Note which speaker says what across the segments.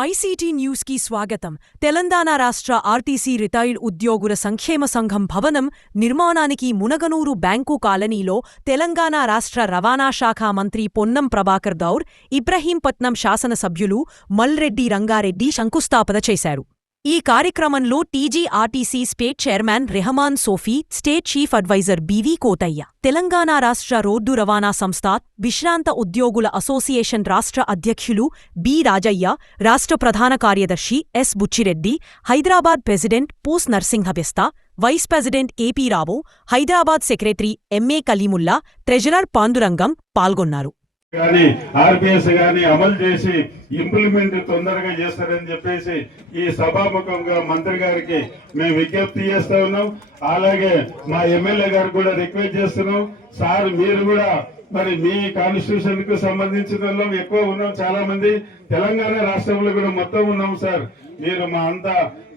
Speaker 1: ఫైసీటీ న్యూస్కి స్వాగతం. తెలంగాణ రాష్ట్ర ఆర్టీసీ రిటైర్డ్ ఉద్యోగుల సంక్షేమ సంఘం భవనం నిర్మాణానికి మునగనూరు బ్యాంకు కాలనీలో తెలంగాణ రాష్ట్ర రవాణా శాఖ మంత్రి పొన్నం ప్రభాకర్ గౌర్ ఇబ్రహీంపట్నం శాసనసభ్యులు మల్రెడ్డి రంగారెడ్డి శంకుస్థాపన చేశారు. ఈ కార్యక్రమంలో TGRTC state chairman Rehman Sofi state chief adviser BV Kotaiah Telangana రాష్ట్ర రోడ్డు రవాణా సంస్థ విశ్రాంత ఉద్యోగుల అసోసియేషన్ రాష్ట్ర అధ్యక్షులు బి రాజయ్య రాష్ట్ర ప్రధాన కార్యదర్శి ఎస్ బుచ్చిరెడ్డి హైదరాబాద్ ప్రెసిడెంట్ పూస్ Narsimhabestha vice president AP Rao Hyderabad secretary MA Kaleemullah treasurer Pandurangam పాల్గొన్నారు.
Speaker 2: కానీ ఆర్బిఎస్ కానీ అమలు చేసి ఇంప్లిమెంట్ తొందరగా చేస్తారని చెప్పేసి ఈ సభాముఖంగా మంత్రి గారికి మేము విజ్ఞప్తి చేస్తా ఉన్నాం. అలాగే మా ఎమ్మెల్యే గారు కూడా రిక్వెస్ట్ చేస్తున్నాం. సార్ మీరు కూడా మరి మీ కాన్స్టిట్యూషన్కు సంబంధించిన వాళ్ళం ఎక్కువ ఉన్నాం చాలా మంది తెలంగాణ రాష్ట్రంలో కూడా మొత్తం ఉన్నాం సార్. మీరు మా అంతా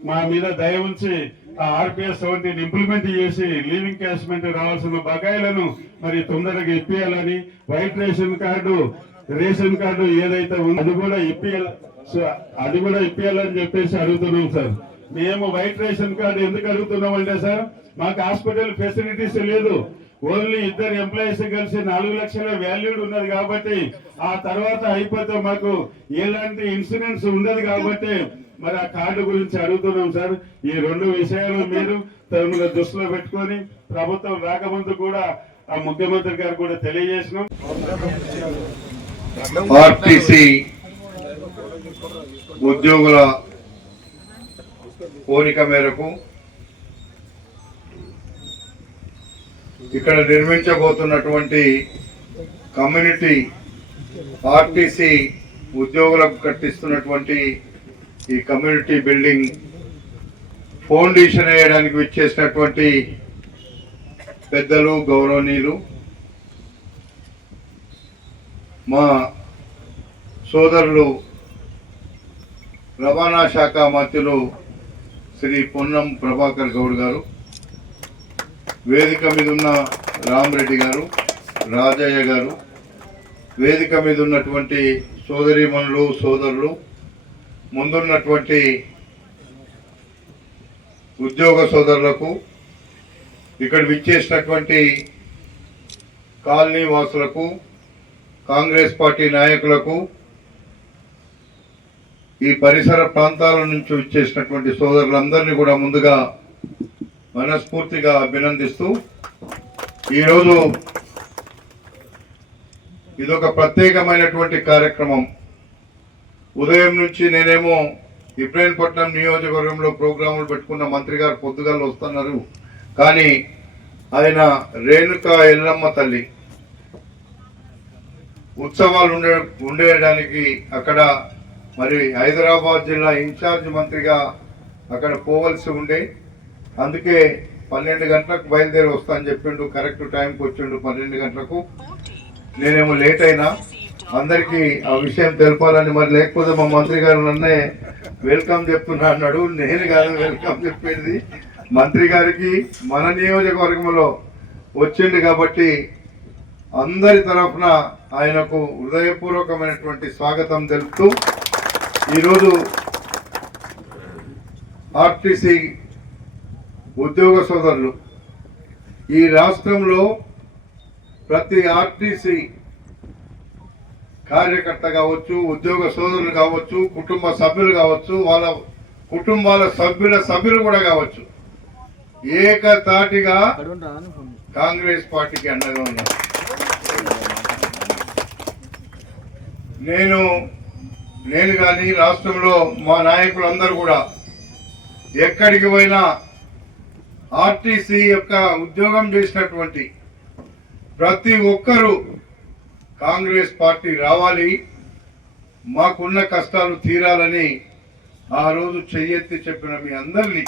Speaker 2: మా మీద దయ ఉంచి ఆర్పిఎస్ వంటిని ఇంప్లిమెంట్ చేసి లీవింగ్ క్యాష్మెంట్ రావాల్సిన బకాయిలను మరి తొందరగా ఇప్పియాలని white ration card ration card ఏదైతే ఉందో అది కూడా ఇప్పియాల సో అది కూడా ఇప్పియాలని చెప్పేసి అడుగుతున్నాం సార్. మేము వైట్ రేషన్ కార్డు ఎందుకు అడుగుతున్నాం అంటే సార్ మాకు హాస్పిటల్ ఫెసిలిటీస్ లేదు. ఓన్లీ ఇద్దరు ఎంప్లాయీస్ కలిసి నాలుగు లక్షల వాల్యూడ్ ఉన్నది కాబట్టి ఆ తర్వాత అయిపోతే మాకు ఎలాంటి ఇన్సూరెన్స్ ఉండదు కాబట్టి మరి ఆ కార్డు గురించి అడుగుతున్నాం సార్. ఈ రెండు విషయాలు మీరు తమిళ దృష్టిలో పెట్టుకొని ప్రభుత్వం రాకముందు కూడా ఆ ముఖ్యమంత్రి గారు కూడా తెలియజేసినాం.
Speaker 3: ఆర్టీసీ ఉద్యోగుల కోరిక మేరకు ఇక్కడ నిర్మించబోతున్నటువంటి కమ్యూనిటీ ఆర్టీసీ ఉద్యోగులకు కట్టిస్తున్నటువంటి ఈ కమ్యూనిటీ బిల్డింగ్ ఫౌండేషన్ వేయడానికి విచ్చేసినటువంటి పెద్దలు గౌరవనీయులు మా సోదరులు రవాణా శాఖ మంత్రులు శ్రీ పొన్నం ప్రభాకర్ గౌడ్ గారు వేదిక మీద ఉన్న రామరెడ్డి గారు రాజయ్య గారు వేదిక మీద ఉన్నటువంటి సోదరీమణులు సోదరులు ముందున్నటువంటి ఉద్యోగ సోదరులకు ఇక్కడ విచ్చేసినటువంటి కాలనీ వాసులకు కాంగ్రెస్ పార్టీ నాయకులకు ఈ పరిసర ప్రాంతాల నుంచి వచ్చేసినటువంటి సోదరులందరినీ కూడా ముందుగా మనస్ఫూర్తిగా అభినందిస్తూ ఈరోజు ఇదొక ప్రత్యేకమైనటువంటి కార్యక్రమం. ఉదయం నుంచి నేనేమో ఇబ్రాహీంపట్నం నియోజకవర్గంలో ప్రోగ్రాములు పెట్టుకున్న మంత్రి గారు పొద్దుగాల వస్తున్నారు. కానీ ఆయన రేణుక ఎల్లమ్మ తల్లి ఉత్సవాలు ఉండే ఉండేయడానికి అక్కడ మరి హైదరాబాద్ జిల్లా ఇన్ఛార్జ్ మంత్రిగా అక్కడ పోవలసి ఉండే అందుకే పన్నెండు గంటలకు బయలుదేరి వస్తా అని చెప్పిండు. కరెక్ట్ టైంకి వచ్చిండు పన్నెండు గంటలకు. నేనేమో లేట్ అయినా అందరికీ ఆ విషయం తెలపాలని మరి లేకపోతే మా మంత్రి గారు నన్నే వెల్కమ్ చెప్తున్నా అన్నాడు. నేను కాదు వెల్కమ్ చెప్పేది. మంత్రి గారికి మన నియోజకవర్గంలో వచ్చిండు కాబట్టి అందరి తరఫున ఆయనకు హృదయపూర్వకమైనటువంటి స్వాగతం తెలుపుతూ ఈరోజు ఆర్టీసీ ఉద్యోగ సోదరులు. ఈ రాష్ట్రంలో ప్రతి ఆర్టీసీ కార్యకర్త కావచ్చు ఉద్యోగ సోదరులు కావచ్చు కుటుంబ సభ్యులు కావచ్చు వాళ్ళ కుటుంబాల సభ్యుల సభ్యులు కూడా కావచ్చు. ఏకతాటిగా కాంగ్రెస్ పార్టీకి అండగా ఉన్నా నేను నేను కానీ రాష్ట్రంలో మా నాయకులందరూ కూడా ఎక్కడికి పోయినా ఆర్టీసీ యొక్క ఉద్యోగం చేసినటువంటి ప్రతి ఒక్కరూ కాంగ్రెస్ పార్టీ రావాలి మాకున్న కష్టాలు తీరాలని ఆ రోజు చెయ్యెత్తి చెప్పిన మీ అందరినీ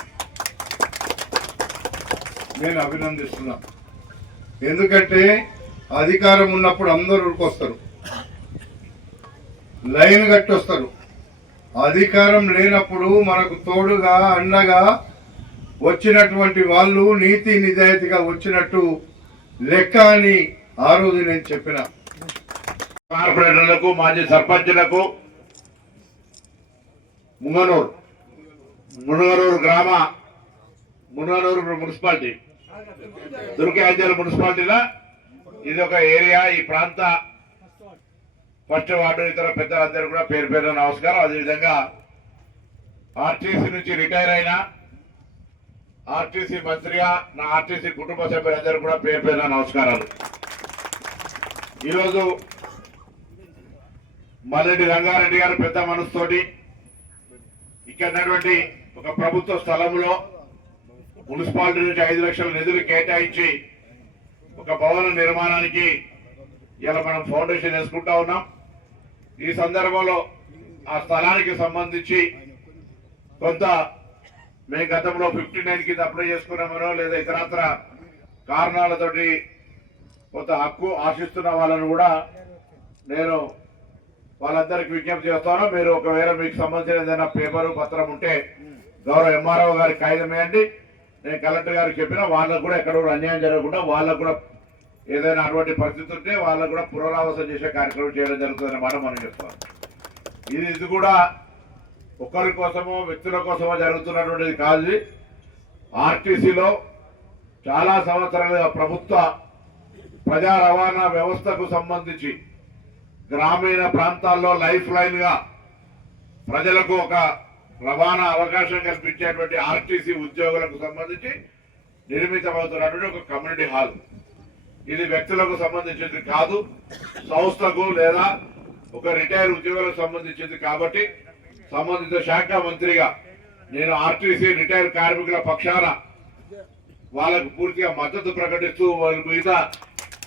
Speaker 3: నేను అభినందిస్తున్నా ఎందుకంటే అధికారం ఉన్నప్పుడు అందరూ ఉరికొస్తారు లైన్ కట్టొస్తారు. అధికారం లేనప్పుడు మనకు తోడుగా అండగా వచ్చినటువంటి వాళ్ళు నీతి నిజాయితీగా వచ్చినట్టు లెక్క అని ఆ రోజు నేను చెప్పిన.
Speaker 2: కార్పొరేటర్లకు మాజీ సర్పంచ్లకు
Speaker 4: ముంగనూరు మునగనూరు గ్రామ మునగనూరు మున్సిపాలిటీ. దుర్గాంజల్ మున్సిపాలిటీలో ఇది ఒక ఏరియా ఈ ప్రాంత. ఫస్ట్ వార్డు ఇతర పెద్దలందరూ కూడా పేరు పేరు నమస్కారం. అదేవిధంగా ఆర్టీసీ నుంచి రిటైర్ అయిన ఆర్టీసీ మంత్రిగా నా ఆర్టీసీ కుటుంబ సభ్యులందరూ కూడా పేరు పేరు నమస్కారాలు. ఈరోజు మల్లెడ్డి రంగారెడ్డి గారు పెద్ద మనసుతోటి ఇక్కడ ఒక ప్రభుత్వ స్థలంలో మున్సిపాలిటీ నుంచి ఐదు లక్షల నిధులు కేటాయించి ఒక భవన నిర్మాణానికి ఇలా మనం ఫౌండేషన్ వేసుకుంటా ఉన్నాం. ఈ సందర్భంలో ఆ స్థలానికి సంబంధించి కొంత మేము గతంలో ఫిఫ్టీ నైన్ కింద అప్లై చేసుకున్నామనో లేదా ఇతరత్ర కారణాలతోటి కొంత హక్కు ఆశిస్తున్న వాళ్ళను కూడా నేను వాళ్ళందరికీ విజ్ఞప్తి చేస్తాను. మీరు ఒకవేళ మీకు సంబంధించిన ఏదైనా పేపరు పత్రం ఉంటే గౌరవ ఎంఆర్ఓ గారికి కాగితం వేయండి. నేను కలెక్టర్ గారికి చెప్పిన వాళ్ళకు కూడా ఎక్కడ కూడా అన్యాయం జరగకుండా వాళ్ళకు కూడా ఏదైనా అటువంటి పరిస్థితి ఉంటే వాళ్ళకు కూడా పునరావాసం చేసే కార్యక్రమం చేయడం జరుగుతుందన్నమాట మనం చెప్తాం. ఇది ఇది కూడా ఒకరి కోసమో వ్యక్తుల కోసమో జరుగుతున్నటువంటిది కాదు ఆర్టీసీలో చాలా సంవత్సరాలుగా ప్రభుత్వ ప్రజా రవాణా వ్యవస్థకు సంబంధించి గ్రామీణ ప్రాంతాల్లో లైఫ్ లైన్గా ప్రజలకు ఒక రవాణా అవకాశం కల్పించేటువంటి ఆర్టీసీ ఉద్యోగులకు సంబంధించి నిర్మితమవుతున్నటువంటి ఒక కమ్యూనిటీ హాల్. ఇది వ్యక్తులకు సంబంధించింది కాదు సంస్థకు లేదా ఒక రిటైర్ ఉద్యోగులకు సంబంధించింది కాబట్టి సంబంధిత శాఖ మంత్రిగా నేను ఆర్టీసీ రిటైర్ కార్మికుల పక్షాన వాళ్ళకు పూర్తిగా మద్దతు ప్రకటిస్తూ వాళ్ళ మీద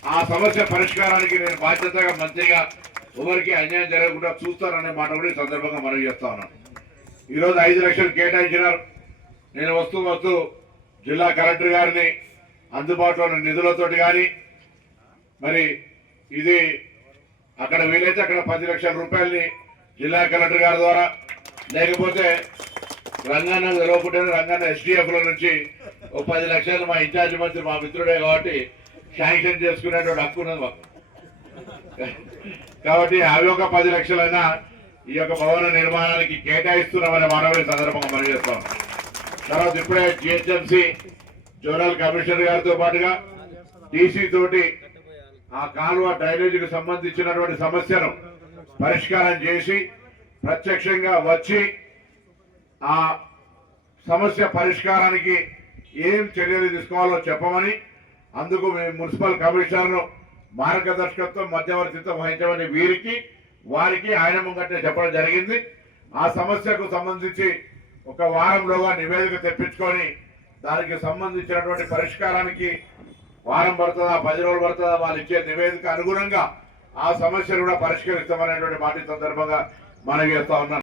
Speaker 4: ఆ సమస్య పరిష్కారానికి నేను బాధ్యతగా మంత్రిగా ఎవరికి అన్యాయం జరగకుండా చూస్తాననే మాట కూడా ఈ సందర్భంగా మనవి చేస్తా ఉన్నాను ఈరోజు ఐదు లక్షలు కేటాయించినారు. నేను వస్తూ వస్తూ జిల్లా కలెక్టర్ గారిని అందుబాటులో ఉన్న నిధులతోటి కానీ మరి ఇది అక్కడ వీలైతే అక్కడ పది లక్షల రూపాయలని జిల్లా కలెక్టర్ గారి ద్వారా లేకపోతే రంగాన్న తెలవకుంటే రంగాన్న ఎస్డిఎఫ్లో నుంచి ఓ పది లక్షలు మా ఇన్ఛార్జ్ మంత్రి మా మిత్రుడే కాబట్టి శాంక్షన్ చేసుకునేటువంటి హక్కు ఉన్నది మాకు. కాబట్టి అవి ఒక పది లక్షలైనా ఈ యొక్క భవన నిర్మాణానికి కేటాయిస్తున్నామనే మనవి సందర్భంగా పనిచేస్తాం తర్వాత ఇప్పుడే జిహెచ్ఎంసి జోనల్ కమిషనర్ గారితో పాటుగా టీసీ తోటి ఆ కాలువ డ్రైనేజీకి సంబంధించినటువంటి సమస్యను పరిష్కారం చేసి ప్రత్యక్షంగా వచ్చి ఆ సమస్య పరిష్కారానికి ఏం చర్యలు తీసుకోవాలో చెప్పమని అందుకు మేము మున్సిపల్ కమిషనర్ను మార్గదర్శకత్వం మధ్యవర్తిత్వం వహించమని వీరికి వారికి ఆయన ముంగట్టే చెప్పడం జరిగింది. ఆ సమస్యకు సంబంధించి ఒక వారంలోగా నివేదిక తెప్పించుకొని దానికి సంబంధించినటువంటి పరిష్కారానికి వారం పడుతుందా పది రోజులు పడుతుందా వాళ్ళు ఇచ్చే నివేదిక అనుగుణంగా ఆ సమస్యను కూడా పరిష్కరిస్తామనేటువంటి మాట సందర్భంగా మనవి చేస్తా ఉన్నాను.